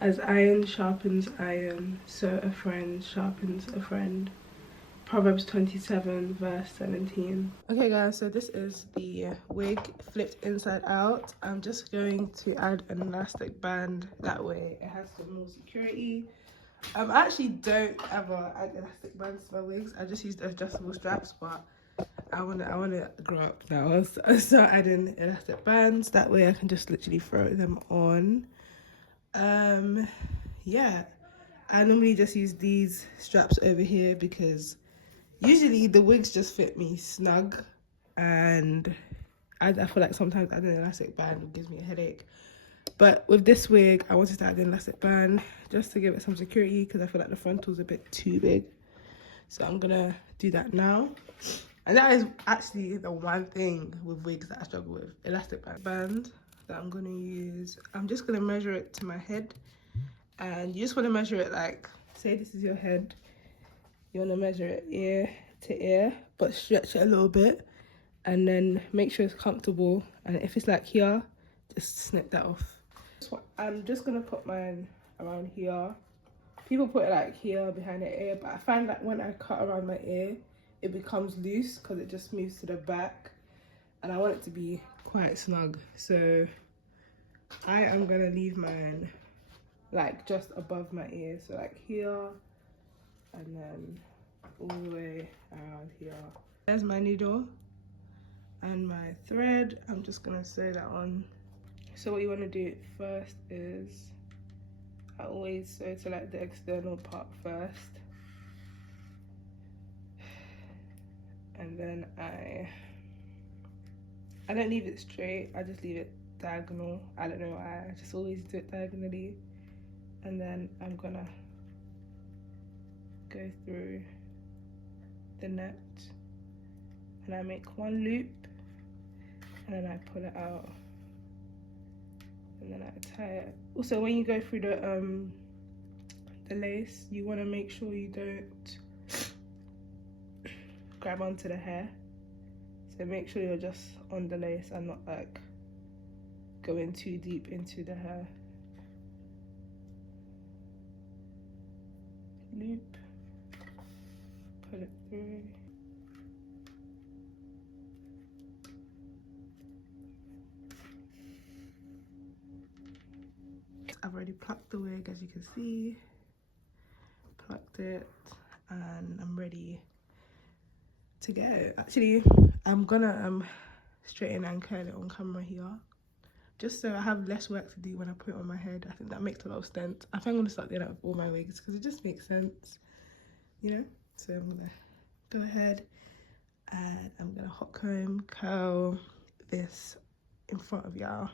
As iron sharpens iron, so a friend sharpens a friend. Proverbs 27 verse 17. Okay guys, so this is the wig flipped inside out. I'm just going to add an elastic band, that way it has some more security. I actually don't ever add elastic bands to my wigs. I just use the adjustable straps, but I wanna grow up now. So start adding elastic bands, that way I can just literally throw them on. Yeah, I normally just use these straps over here because usually the wigs just fit me snug, and I feel like sometimes adding an elastic band gives me a headache. But with this wig, I wanted to add an elastic band just to give it some security because I feel like the frontal's a bit too big. So I'm gonna do that now. And that is actually the one thing with wigs that I struggle with, elastic band that I'm gonna use. I'm just gonna measure it to my head, and you just wanna measure it like, say this is your head. You wanna measure it ear to ear, but stretch it a little bit, and then make sure it's comfortable. And if it's like here, just snip that off. So I'm just gonna put mine around here. People put it like here behind the ear, but I find that when I cut around my ear, it becomes loose because it just moves to the back, and I want it to be quite snug. So I am gonna leave mine like just above my ear, so like here, and then all the way around here. There's my needle and my thread. I'm just gonna sew that on. So what you want to do first is, I always sew to like the external part first, and then I don't leave it straight, I just leave it diagonal. I don't know why, I just always do it diagonally. And then I'm gonna go through the net, and I make one loop, and then I pull it out, and then I tie it. Also, when you go through the lace, you want to make sure you don't grab onto the hair. So make sure you're just on the lace and not like going too deep into the hair. Loop, pull it through. I've already plucked the wig, as you can see. Plucked it, and I'm ready to go. Actually, I'm gonna straighten and curl it on camera here, just so I have less work to do when I put it on my head. I think that makes a lot of sense. I think I'm gonna start doing that with all my wigs because it just makes sense, you know. So I'm gonna go ahead and I'm gonna hot comb curl this in front of y'all.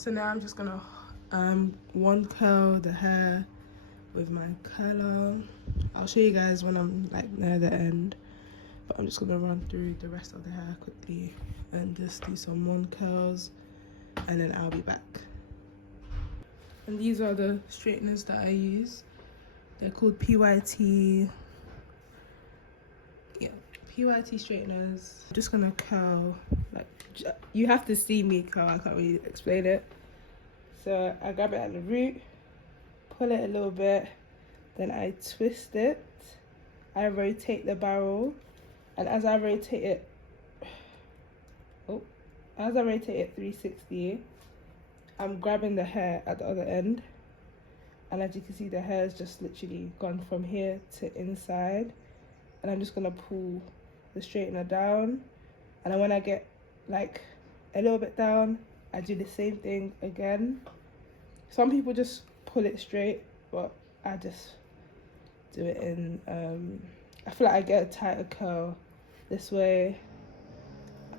So now I'm just gonna one curl the hair with my curler. I'll show you guys when I'm like near the end, but I'm just gonna run through the rest of the hair quickly and just do some one curls, and then I'll be back. And these are the straighteners that I use. They're called PYT. Yeah, PYT straighteners. I'm just gonna curl, like, you have to see me curl, I can't really explain it. So I grab it at the root, pull it a little bit, then I twist it, I rotate the barrel, and as I rotate it, as I rotate it 360, I'm grabbing the hair at the other end, and as you can see, the hair has just literally gone from here to inside, and I'm just gonna pull the straightener down, and then when I get like a little bit down, I do the same thing again. Some people just pull it straight, but I just do it in I feel like I get a tighter curl this way.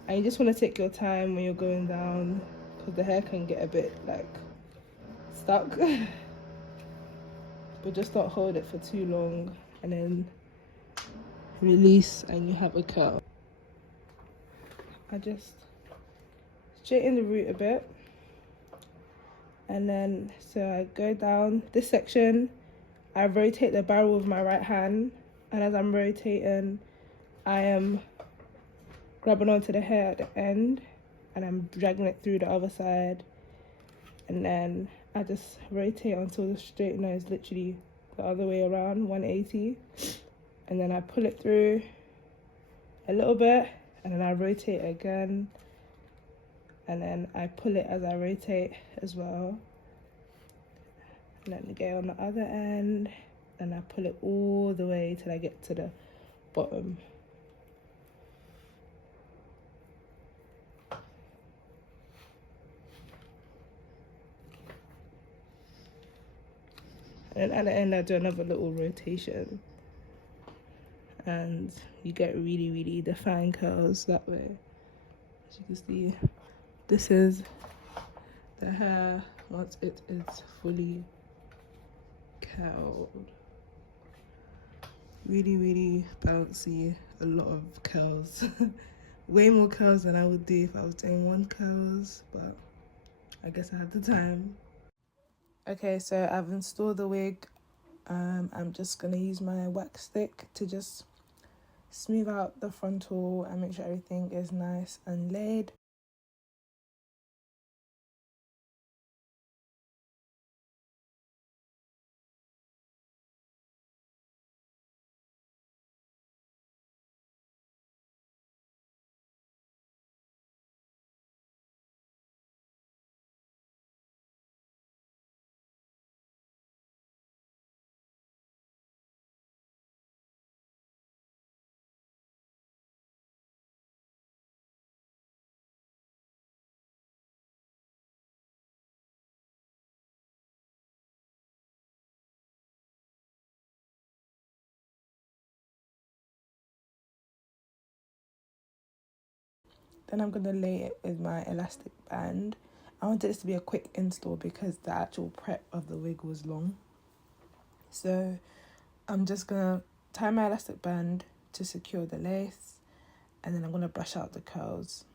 And you just want to take your time when you're going down, because the hair can get a bit like stuck. But just don't hold it for too long, and then release and you have a curl. I just straighten the root a bit, and then so I go down this section, I rotate the barrel with my right hand, and as I'm rotating, I am grabbing onto the hair at the end, and I'm dragging it through the other side, and then I just rotate until the straightener is literally the other way around, 180, and then I pull it through a little bit, and then I rotate again, and then I pull it as I rotate as well, and then get on the other end, and I pull it all the way till I get to the bottom. And at the end, I do another little rotation, and you get really, really defined curls that way. As you can see, this is the hair once it is fully curled. Really, really bouncy, a lot of curls. Way more curls than I would do if I was doing one curls, but I guess I have the time. Okay, so I've installed the wig. I'm just gonna use my wax stick to just smooth out the frontal and make sure everything is nice and laid. Then I'm gonna lay it with my elastic band. I wanted this to be a quick install because the actual prep of the wig was long. So I'm just gonna tie my elastic band to secure the lace, and then I'm gonna brush out the curls.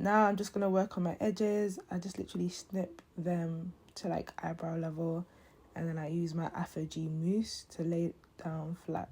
Now I'm just gonna work on my edges. I just literally snip them to like eyebrow level, and then I use my Afro G mousse to lay it down flat.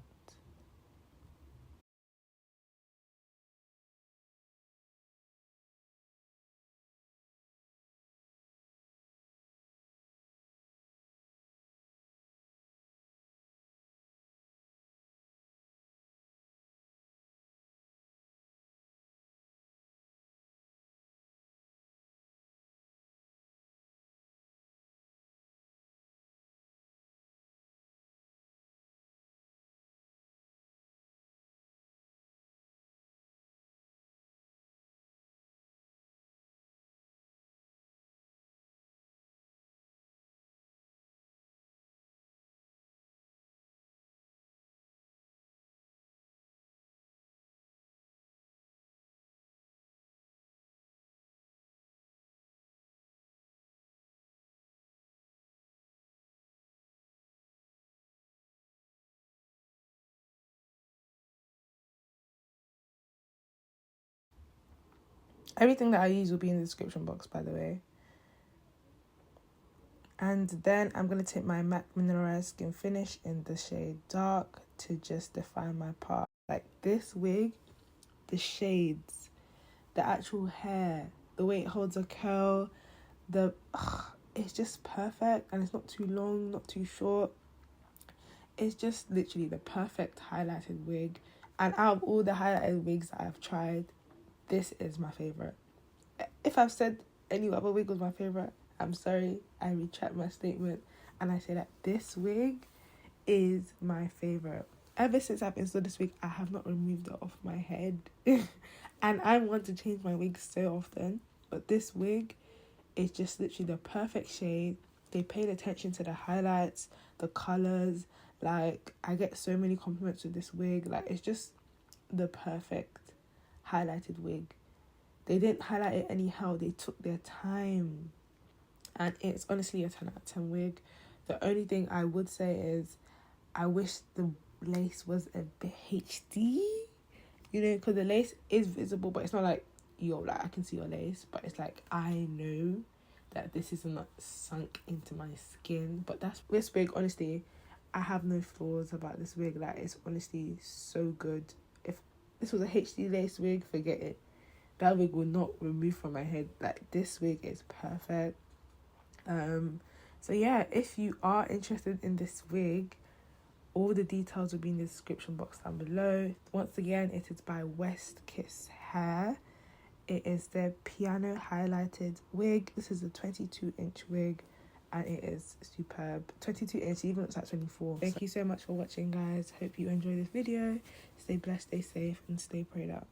Everything that I use will be in the description box, by the way. And then I'm going to take my MAC Mineralized Skin Finish in the shade Dark to just define my part. Like this wig, the shades, the actual hair, the way it holds a curl, it's just perfect, and it's not too long, not too short. It's just literally the perfect highlighted wig. And out of all the highlighted wigs that I've tried, this is my favourite. If I've said any other wig was my favourite, I'm sorry, I retract my statement. And I say that this wig is my favourite. Ever since I've installed this wig, I have not removed it off my head. And I want to change my wigs so often. But this wig is just literally the perfect shade. They paid attention to the highlights, the colours. Like, I get so many compliments with this wig. Like, it's just the perfect highlighted wig. They didn't highlight it anyhow. They took their time. And it's honestly a 10 out of 10 wig. The only thing I would say is I wish the lace was a bit HD. You know, because the lace is visible, but it's not like, yo, like, I can see your lace. But it's like, I know that this is not sunk into my skin. But that's this wig, honestly, I have no flaws about this wig. Like, it's honestly so good. If this was a HD lace wig, forget it. That wig will not remove from my head. Like, this wig is perfect. So yeah, if you are interested in this wig, all the details will be in the description box down below. Once again, it is by Westkiss Hair. It is their piano highlighted wig. This is a 22-inch wig, and it is superb. 22 inch, even looks like 24. Thank you so much for watching, guys. Hope you enjoy this video. Stay blessed, stay safe, and stay prayed out.